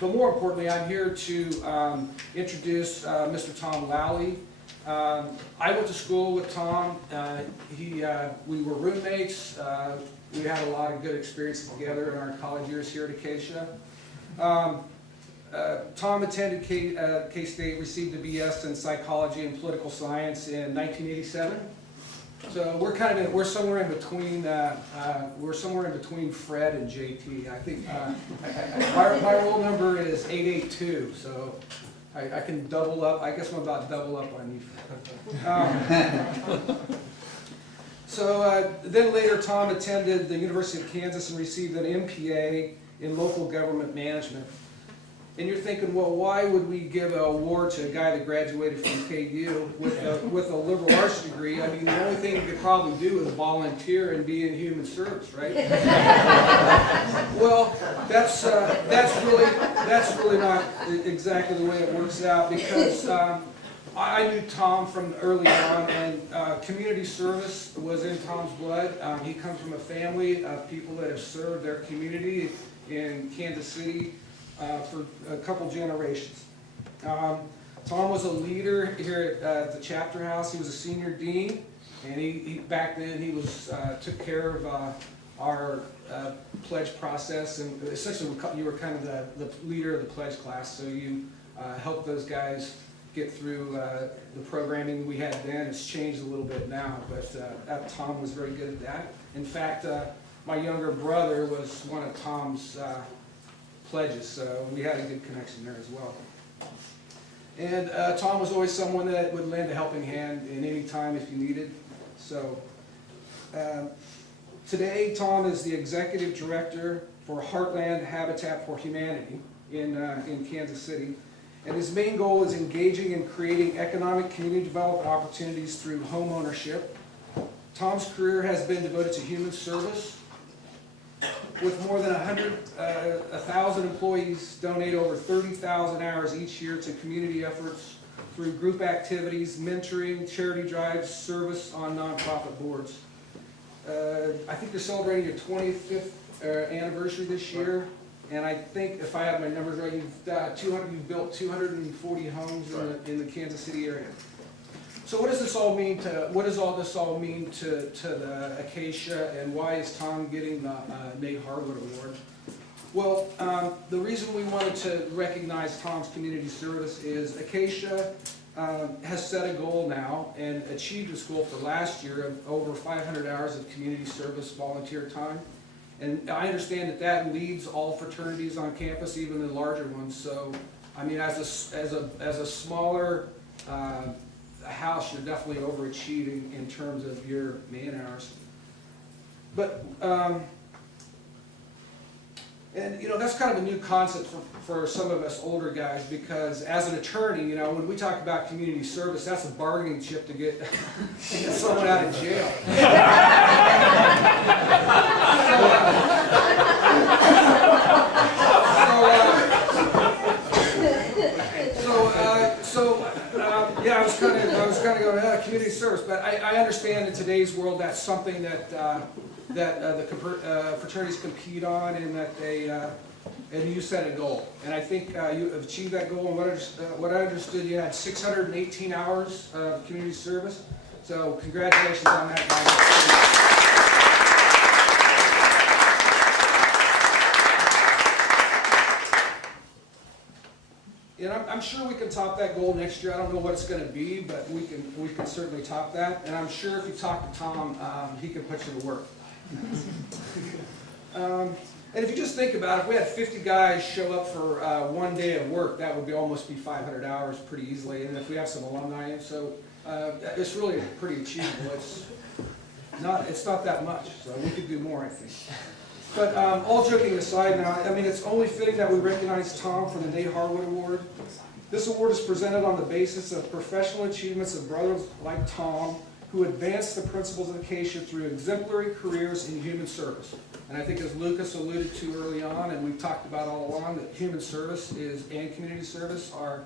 But more importantly, I'm here to introduce Mr. Tom Lally. I went to school with Tom. We were roommates. We had a lot of good experiences together in our college years here at Acacia. Tom attended K-State, received a BS in psychology and political science in 1987. So we're somewhere in between. We're somewhere in between Fred and JT. I think my roll number is 882. So I can double up. I guess I'm about double up on you. So then later, Tom attended the University of Kansas and received an MPA in local government management. And you're thinking, well, why would we give an award to a guy that graduated from KU with a liberal arts degree? I mean, the only thing you could probably do is volunteer and be in human service, right? Well, that's really not exactly the way it works out, because I knew Tom from early on, and community service was in Tom's blood. He comes from a family of people that have served their community in Kansas City for a couple generations. Tom was a leader here at the chapter house. He was a senior dean, and he back then he was took care of our pledge process, and essentially you were kind of the leader of the pledge class, so you helped those guys get through the programming we had then. It's changed a little bit now, but Tom was very good at that. In fact, my younger brother was one of Tom's pledges, so we had a good connection there as well. And Tom was always someone that would lend a helping hand in any time if you needed. So today, Tom is the executive director for Heartland Habitat for Humanity in Kansas City. And his main goal is engaging and creating economic community development opportunities through home ownership. Tom's career has been devoted to human service. With more than 1,000 employees, donate over 30,000 hours each year to community efforts through group activities, mentoring, charity drives, service on nonprofit boards. I think you're celebrating your 25th anniversary this year. And I think, if I have my numbers right, you've built 240 homes in the Kansas City area. So what does this all mean to? What does all this all mean to the Acacia, and why is Tom getting the Harwood Award? Well, the reason we wanted to recognize Tom's community service is Acacia has set a goal now and achieved its goal for last year of over 500 hours of community service volunteer time. And I understand that leads all fraternities on campus, even the larger ones. So, I mean, as a smaller house, you're definitely overachieving in terms of your man hours. But and you know, that's kind of a new concept for some of us older guys, because as an attorney, you know, when we talk about community service, that's a bargaining chip to get someone out of jail. Yeah, I was kind of going, community service, but I understand in today's world that's something that the fraternities compete on, and that they and you set a goal, and I think you have achieved that goal. And what I understood, you had 618 hours of community service. So congratulations on that, guys. And I'm sure we can top that goal next year. I don't know what it's going to be, but we can certainly top that. And I'm sure if you talk to Tom, he can put you to work. And if you just think about it, if we had 50 guys show up for 1 day of work, that would almost be 500 hours pretty easily. And if we have some alumni in, so it's really pretty achievable. It's not that much, so we could do more, I think. But all joking aside now, I mean, it's only fitting that we recognize Tom for the Harwood Award. This award is presented on the basis of professional achievements of brothers like Tom, who advanced the principles of Acacia through exemplary careers in human service. And I think, as Lucas alluded to early on, and we've talked about all along, that human service and community service are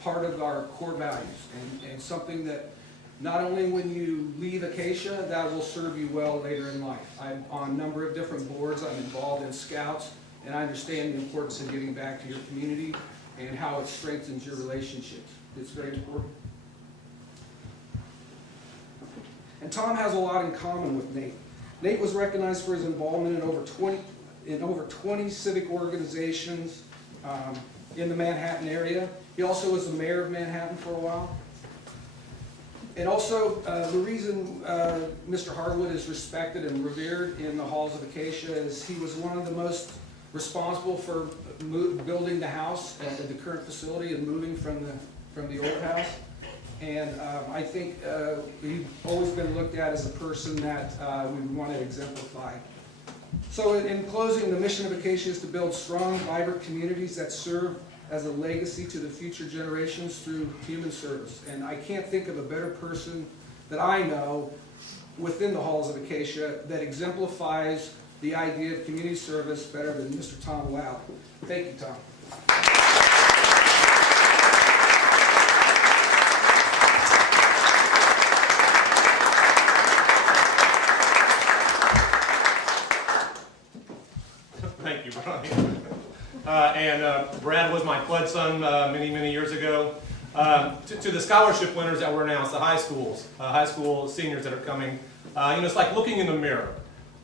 part of our core values, and something that not only when you leave Acacia, that will serve you well later in life. I'm on a number of different boards. I'm involved in Scouts, and I understand the importance of giving back to your community and how it strengthens your relationships. It's very important. And Tom has a lot in common with Nate. Nate was recognized for his involvement in over 20 civic organizations in the Manhattan area. He also was the mayor of Manhattan for a while. And also, the reason Mr. Harwood is respected and revered in the halls of Acacia is he was one of the most responsible for building the house at the current facility and moving from the old house. And I think he's always been looked at as a person that we want to exemplify. So in closing, the mission of Acacia is to build strong, vibrant communities that serve as a legacy to the future generations through human service. And I can't think of a better person that I know within the halls of Acacia that exemplifies the idea of community service better than Mr. Tom Lally. Thank you, Tom. Thank you, Brian. Brad was my pledge son many, many years ago. To the scholarship winners that were announced, the high school seniors that are coming, it's like looking in the mirror.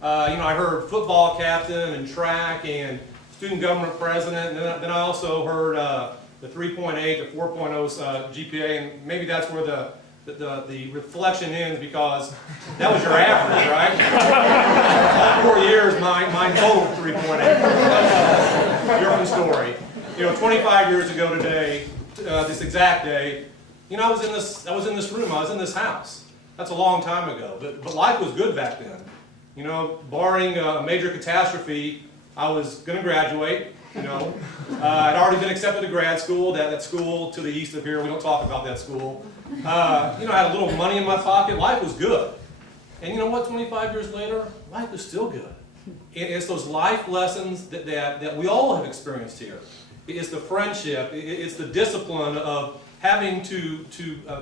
I heard football captain and track and student government president, and then I also heard the 3.8 to 4.0 GPA, and maybe that's where the reflection ends, because that was your average, right? All 4 years, mine totaled 3.8. Different story. 25 years ago today, this exact day, I was in this room, I was in this house. That's a long time ago, but life was good back then. Barring a major catastrophe, I was going to graduate. I'd already been accepted to grad school, that school to the east of here. We don't talk about that school. I had a little money in my pocket. Life was good. And you know what? 25 years later, life is still good. It's those life lessons that we all have experienced here. It's the friendship. It's the discipline of having to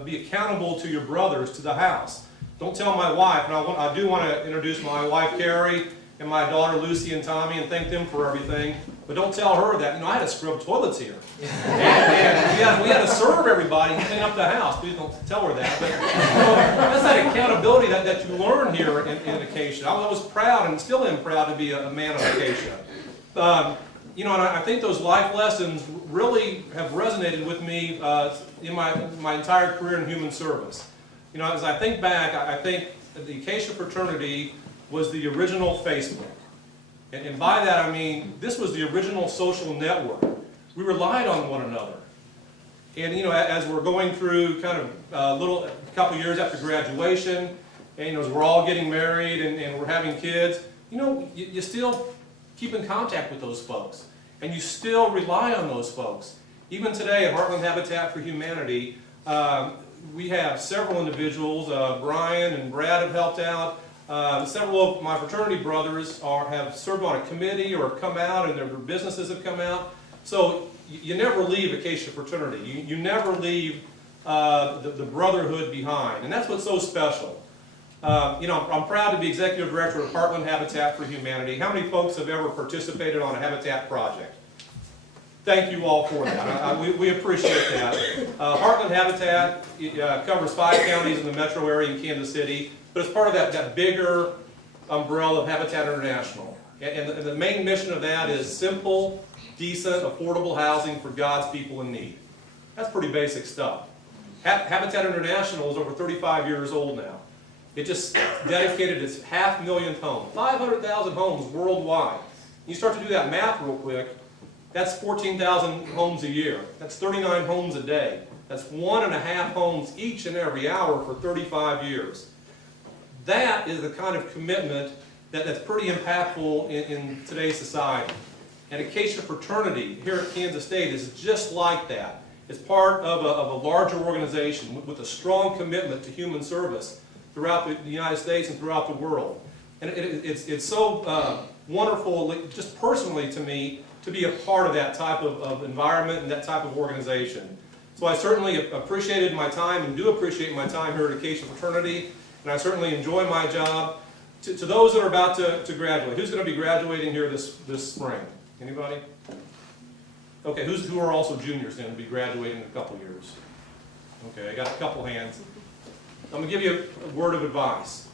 be accountable to your brothers, to the house. Don't tell my wife, and I do want to introduce my wife, Carrie, and my daughter, Lucy and Tommy, and thank them for everything. But don't tell her that, I had to scrub toilets here. and we had to serve everybody and clean up the house. Please don't tell her that. But that's that accountability that you learn here in Acacia. I was proud and still am proud to be a man of Acacia. And I think those life lessons really have resonated with me in my entire career in human service. As I think back, I think the Acacia fraternity was the original Facebook. And by that I mean, this was the original social network. We relied on one another. And as we're going through kind of a couple years after graduation, and as we're all getting married and we're having kids, you still keep in contact with those folks. And you still rely on those folks. Even today at Heartland Habitat for Humanity, we have several individuals, Brian and Brad have helped out. Several of my fraternity brothers have served on a committee or come out, and their businesses have come out. So you never leave Acacia fraternity. You never leave the brotherhood behind, and that's what's so special. I'm proud to be executive director of Heartland Habitat for Humanity. How many folks have ever participated on a habitat project? Thank you all for that. We appreciate that. Heartland Habitat covers 5 counties in the metro area in Kansas City, but it's part of that bigger umbrella of Habitat International. And the main mission of that is simple, decent, affordable housing for God's people in need. That's pretty basic stuff. Habitat International is over 35 years old now. It just dedicated its 500,000th home, 500,000 homes worldwide. You start to do that math real quick, that's 14,000 homes a year. That's 39 homes a day. That's 1.5 homes each and every hour for 35 years. That is the kind of commitment that's pretty impactful in today's society. And Acacia Fraternity here at Kansas State is just like that. It's part of a larger organization with a strong commitment to human service throughout the United States and throughout the world. And it's so wonderful, just personally to me, to be a part of that type of environment and that type of organization. So I certainly appreciated my time and do appreciate my time here at Acacia Fraternity, and I certainly enjoy my job. To those that are about to graduate, who's going to be graduating here this spring? Anybody? Okay, who are also juniors then, to be graduating in a couple years? Okay, I got a couple hands. I'm going to give you a word of advice.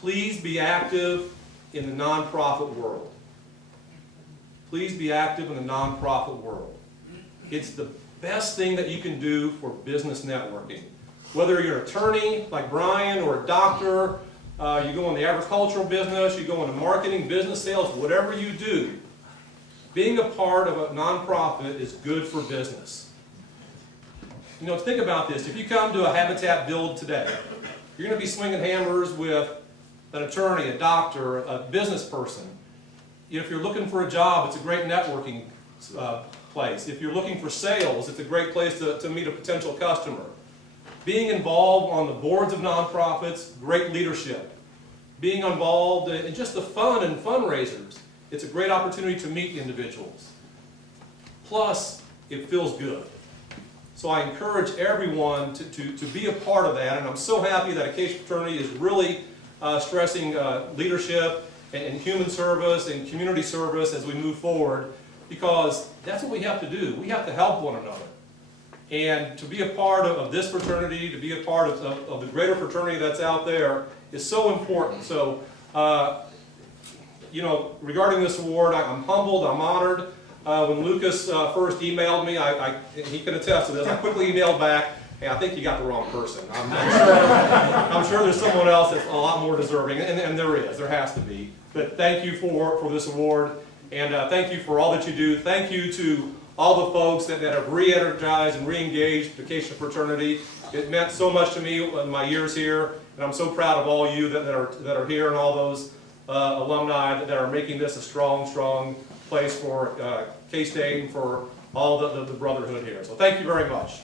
Please be active in the nonprofit world. Please be active in the nonprofit world. It's the best thing that you can do for business networking. Whether you're an attorney like Brian or a doctor, you go in the agricultural business, you go into marketing, business sales, whatever you do, being a part of a nonprofit is good for business. You know, think about this. If you come to a Habitat build today, you're going to be swinging hammers with an attorney, a doctor, a business person. If you're looking for a job, it's a great networking place. If you're looking for sales, it's a great place to meet a potential customer. Being involved on the boards of nonprofits, great leadership. Being involved in just the fun and fundraisers, it's a great opportunity to meet individuals. Plus, it feels good. So I encourage everyone to be a part of that, and I'm so happy that Acacia Fraternity is really stressing leadership and human service and community service as we move forward, because that's what we have to do. We have to help one another. And to be a part of this fraternity, to be a part of the greater fraternity that's out there is so important. So, you know, regarding this award, I'm humbled, I'm honored. When Lucas first emailed me, he can attest to this, I quickly emailed back, hey, I think you got the wrong person. I'm sure there's someone else that's a lot more deserving, and there has to be. But thank you for this award, and thank you for all that you do. Thank you to all the folks that have re-energized and re-engaged the Acacia Fraternity. It meant so much to me in my years here, and I'm so proud of all you that are here and all those alumni that are making this a strong, strong place for K-State and for all the brotherhood here. So thank you very much.